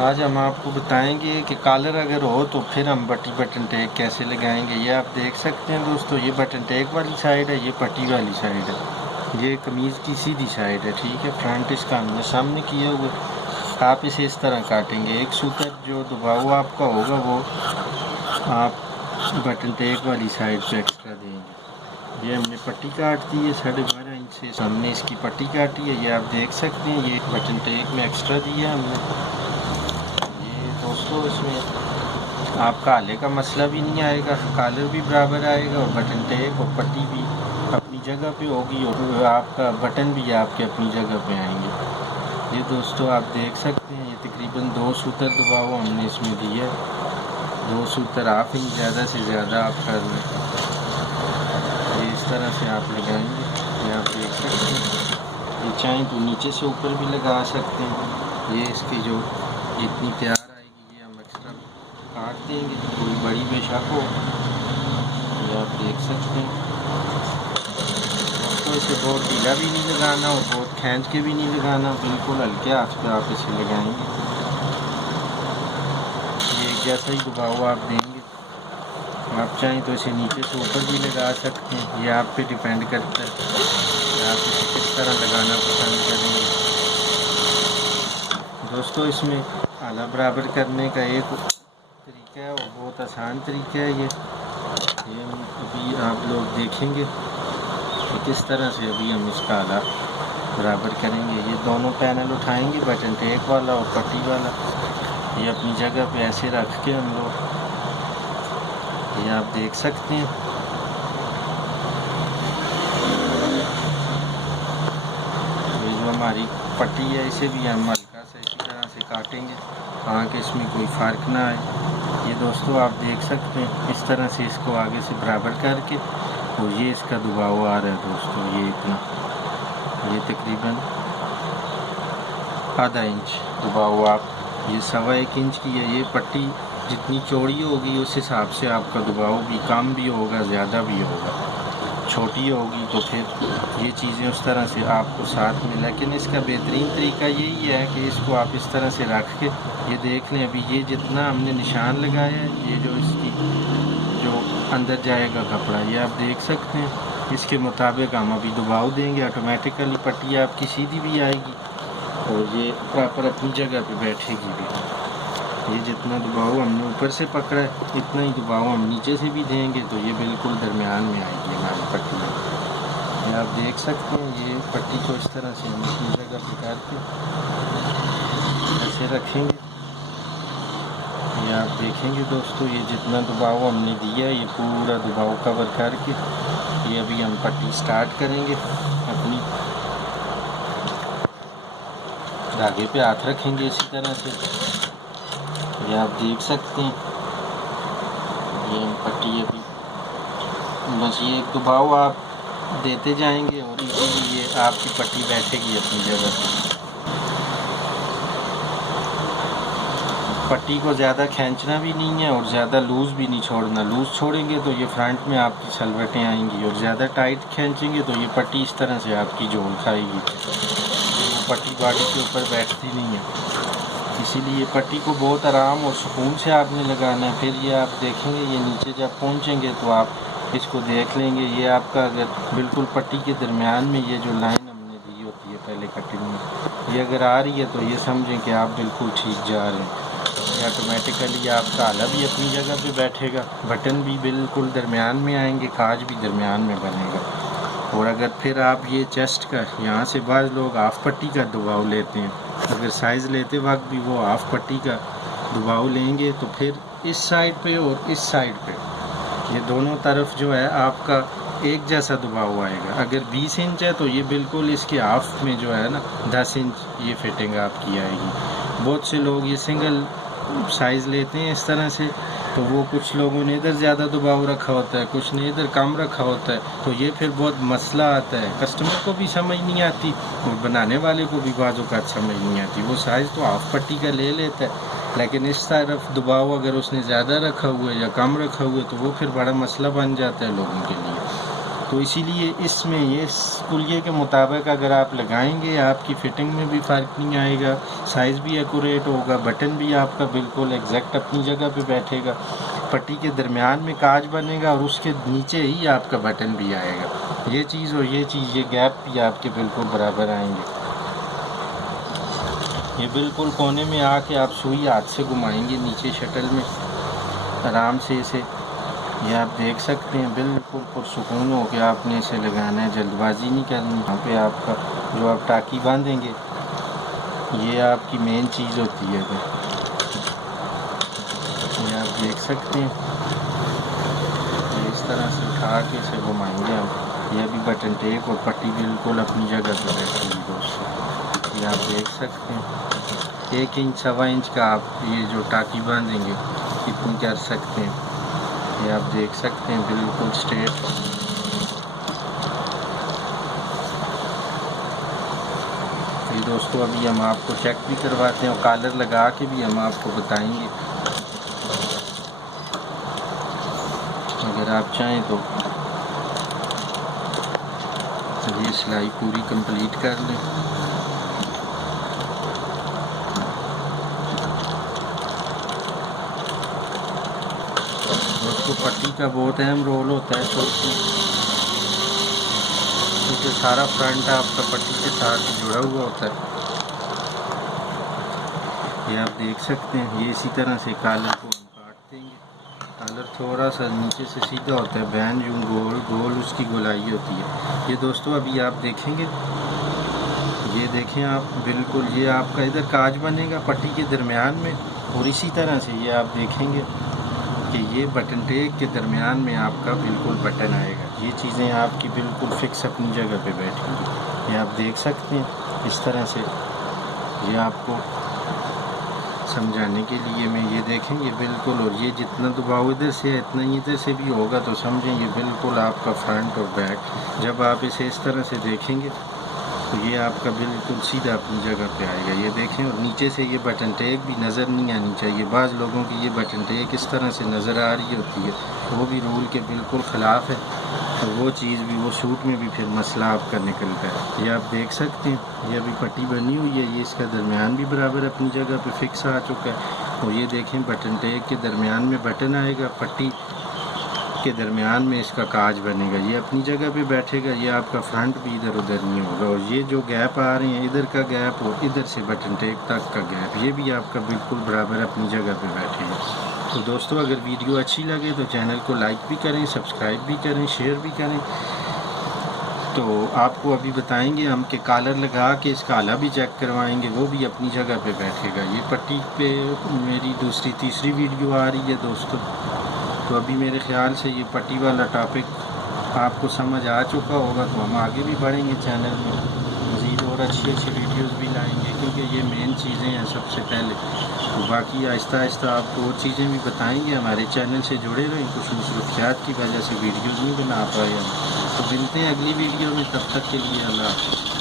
आज हम आपको बताएंगे कि कॉलर अगर हो तो फिर हम बटन टेक कैसे लगाएंगे। ये आप देख सकते हैं दोस्तों, ये बटन टेक वाली साइड है, ये पट्टी वाली साइड है, ये कमीज़ की सीधी साइड है, ठीक है। फ्रंट इसका हमने सामने किया हुआ, आप इसे इस तरह काटेंगे। एक सूतर जो दबाव आपका होगा वो आप बटन टेक वाली साइड पे एक्स्ट्रा देंगे। ये हमने पट्टी काट दी है 12.5 इंच से, सामने इसकी पट्टी काटी है, ये आप देख सकते हैं। ये बटन टेक में एक्स्ट्रा दिया हमने। ये दोस्तों इसमें आपका आले का मसला भी नहीं आएगा, कॉलर भी बराबर आएगा और बटन टेक और पट्टी भी अपनी जगह पे होगी और आपका बटन भी आपके अपनी जगह पे आएंगे। ये दोस्तों आप देख सकते हैं, ये तकरीबन 2 सूतर दबाव हमने इसमें दिया है। 2 सूतर हाफ इंच ज़्यादा से ज़्यादा आप कर लें। ये इस तरह से आप लगाएंगे। ये आप देख सकते हैं, ये चाहें तो नीचे से ऊपर भी लगा सकते हैं। ये इसकी जो जितनी तैयार आएगी ये हम एक्स्ट्रा काट देंगे, थोड़ी बड़ी बेशक हो। ये आप देख सकते हैं। तो इसे बहुत ढीला भी नहीं लगाना और बहुत खींच के भी नहीं लगाना, बिल्कुल हल्के हाथ पे आप इसे लगाएंगे। ये जैसा ही दबाव आप देंगे, आप चाहें तो इसे नीचे से ऊपर भी लगा सकते हैं, ये आप पे डिपेंड करता है आप इसे किस तरह लगाना पसंद करेंगे। दोस्तों इसमें आला बराबर करने का एक तरीका है और बहुत आसान तरीका है। ये अभी आप लोग देखेंगे कि किस तरह से अभी हम इसका आला बराबर करेंगे। ये दोनों पैनल उठाएंगे, बटन टेक वाला और पट्टी वाला, ये अपनी जगह पे ऐसे रख के हम लोग, ये आप देख सकते हैं। ये जो हमारी पट्टी है इसे भी हम हल्का से इसी तरह से काटेंगे ताकि इसमें कोई फ़र्क ना आए। ये दोस्तों आप देख सकते हैं, इस तरह से इसको आगे से बराबर करके, और ये इसका दबाव आ रहा है दोस्तों, ये इतना, ये तकरीबन आधा इंच दबाव आप, ये 1.25 इंच की है। ये पट्टी जितनी चौड़ी होगी उस हिसाब से आपका दबाव भी कम भी होगा, ज़्यादा भी होगा। छोटी होगी तो फिर ये चीज़ें उस तरह से आपको साथ में, लेकिन इसका बेहतरीन तरीका यही है कि इसको आप इस तरह से रख के, ये देख लें अभी ये जितना हमने निशान लगाया है, ये जो इसकी जो अंदर जाएगा कपड़ा, ये आप देख सकते हैं। इसके मुताबिक हम अभी दबाव देंगे, ऑटोमेटिकली पट्टी आपकी सीधी भी आएगी और ये प्रॉपर अपनी जगह पे बैठेगी भी। ये जितना दबाव हमने ऊपर से पकड़ा है इतना ही दबाव हम नीचे से भी देंगे तो ये बिल्कुल दरमियान में आएगी हमारी पट्टी में। ये आप देख सकते हैं, ये पट्टी को इस तरह से हम अपनी जगह पे करके ऐसे रखेंगे। ये आप देखेंगे दोस्तों, ये जितना दबाव हमने दिया ये पूरा दबाव कवर करके, ये अभी हम पट्टी स्टार्ट करेंगे। अपनी धागे पे हाथ रखेंगे इसी तरह से, ये आप देख सकते हैं। ये पट्टी अभी बस ये एक दबाव आप देते जाएंगे और इसीलिए ये आपकी पट्टी बैठेगी अपनी जगह पर। पट्टी को ज़्यादा खींचना भी नहीं है और ज़्यादा लूज़ भी नहीं छोड़ना। लूज़ छोड़ेंगे तो ये फ्रंट में आपकी सलवटें आएंगी और ज़्यादा टाइट खींचेंगे तो ये पट्टी इस तरह से आपकी जोड़ खाएगी, वो पट्टी बॉडी के ऊपर बैठती नहीं है। इसीलिए पट्टी को बहुत आराम और सुकून से आपने लगाना है। फिर ये आप देखेंगे, ये नीचे जब पहुंचेंगे तो आप इसको देख लेंगे, ये आपका अगर बिल्कुल पट्टी के दरमियान में ये जो लाइन हमने दी होती है पहले कटिंग में, ये अगर आ रही है तो ये समझें कि आप बिल्कुल ठीक जा रहे हैं। ये ऑटोमेटिकली आपका आला भी अपनी जगह पे बैठेगा, बटन भी बिल्कुल दरमियान में आएंगे, काज भी दरमियान में बनेगा। और अगर फिर आप ये चेस्ट का, यहाँ से बाद लोग हाफ पट्टी का दबाव लेते हैं, अगर साइज़ लेते वक्त भी वो हाफ पट्टी का दबाव लेंगे तो फिर इस साइड पे और इस साइड पे ये दोनों तरफ जो है आपका एक जैसा दबाव आएगा। अगर 20 इंच है तो ये बिल्कुल इसके हाफ में जो है ना 10 इंच ये फिटिंग आपकी आएगी। बहुत से लोग ये सिंगल साइज़ लेते हैं इस तरह से, तो वो कुछ लोगों ने इधर ज़्यादा दबाव रखा होता है, कुछ ने इधर कम रखा होता है, तो ये फिर बहुत मसला आता है, कस्टमर को भी समझ नहीं आती और बनाने वाले को भी बाज़ों का समझ नहीं आती। वो साइज़ तो हाफ पट्टी का ले लेता है, लेकिन इस तरफ दबाव अगर उसने ज़्यादा रखा हुआ है या कम रखा हुआ है तो वो फिर बड़ा मसला बन जाता है लोगों के लिए। तो इसीलिए इसमें ये कुलिये के मुताबिक अगर आप लगाएंगे आपकी फ़िटिंग में भी फ़र्क नहीं आएगा, साइज़ भी एक्यूरेट होगा, बटन भी आपका बिल्कुल एग्जैक्ट अपनी जगह पे बैठेगा, पट्टी के दरमियान में काज बनेगा और उसके नीचे ही आपका बटन भी आएगा। ये चीज़ और ये चीज़, ये गैप भी आपके बिल्कुल बराबर आएंगे। ये बिल्कुल कोने में आके आप सुई हाथ से घुमाएंगे नीचे शटल में आराम से इसे, ये आप देख सकते हैं बिल्कुल पुरसुकून हो के आपने इसे लगाना है, जल्दबाजी नहीं करनी। यहाँ पे आपका जो आप टाकी बांधेंगे ये आपकी मेन चीज़ होती है। ये आप देख सकते हैं, ये इस तरह से उठा के इसे घुमाएंगे हम। ये भी बटन टेक और पट्टी बिल्कुल अपनी जगह पर बैठेगी दोस्तों। ये आप देख सकते हैं 1 इंच 1.25 इंच का आप ये जो टाकी बांधेंगे इतनी कर सकते हैं। ये आप देख सकते हैं बिल्कुल स्ट्रेट। ये दोस्तों अभी हम आपको चेक भी करवाते हैं और कॉलर लगा के भी हम आपको बताएंगे, अगर आप चाहें तो ये सिलाई पूरी कंप्लीट कर लें। दोस्तों पट्टी का बहुत अहम रोल होता है तो क्योंकि सारा फ्रंट आपका पट्टी के साथ जुड़ा हुआ होता है। ये आप देख सकते हैं, ये इसी तरह से कॉलर को हम काट देंगे। कॉलर थोड़ा सा नीचे से सीधा होता है, बैंड यूँ गोल गोल उसकी गोलाई होती है। ये दोस्तों अभी आप देखेंगे, ये देखें आप बिल्कुल, ये आपका इधर काज बनेगा पट्टी के दरमियान में और इसी तरह से ये आप देखेंगे कि ये बटन टेक के दरमियान में आपका बिल्कुल बटन आएगा। ये चीज़ें आपकी बिल्कुल फिक्स अपनी जगह पे बैठेंगी। ये आप देख सकते हैं इस तरह से, ये आपको समझाने के लिए मैं ये देखें, ये बिल्कुल, और ये जितना दबाव इधर से है इतना ही इधर से भी होगा तो समझें ये बिल्कुल आपका फ्रंट और बैक। जब आप इसे इस तरह से देखेंगे तो ये आपका बिल्कुल सीधा अपनी जगह पे आएगा। ये देखें, और नीचे से ये बटन टेक भी नज़र नहीं आनी चाहिए। बाज़ लोगों की ये बटन टेक इस तरह से नज़र आ रही होती है, वो भी रूल के बिल्कुल ख़िलाफ़ है, तो वो चीज़ भी, वो सूट में भी फिर मसला आपका निकलता है। ये आप देख सकते हैं, ये अभी पट्टी बनी हुई है, ये इसका दरमियान भी बराबर अपनी जगह पे फिक्स आ चुका है। और ये देखें बटन टेक के दरमियान में बटन आएगा, पट्टी के दरमियान में इसका काज बनेगा, ये अपनी जगह पे बैठेगा। ये आपका फ्रंट भी इधर उधर नहीं होगा। और ये जो गैप आ रहे हैं, इधर का गैप और इधर से बटन टेक तक का गैप, ये भी आपका बिल्कुल बराबर अपनी जगह पे बैठेगा। तो दोस्तों अगर वीडियो अच्छी लगे तो चैनल को लाइक भी करें, सब्सक्राइब भी करें, शेयर भी करें। तो आपको अभी बताएंगे हम कि कॉलर लगा के इसका आला भी चेक करवाएंगे, वो भी अपनी जगह पे बैठेगा। ये पट्टी पे मेरी दूसरी तीसरी वीडियो आ रही है दोस्तों। तो अभी मेरे ख्याल से ये पट्टी वाला टॉपिक आपको समझ आ चुका होगा, तो हम आगे भी बढ़ेंगे चैनल में, मज़ीद और अच्छी अच्छी वीडियोस भी लाएंगे, क्योंकि ये मेन चीज़ें हैं सबसे पहले। तो बाकी आहिस्ता आहिस्ता आपको और चीज़ें भी बताएंगे। हमारे चैनल से जुड़े रहें, कुछ मसरूफियात की वजह से वीडियोज़ नहीं बना पाए हम। तो मिलते हैं अगली वीडियो में, तब तक के लिए अल्लाह हाफ़िज़।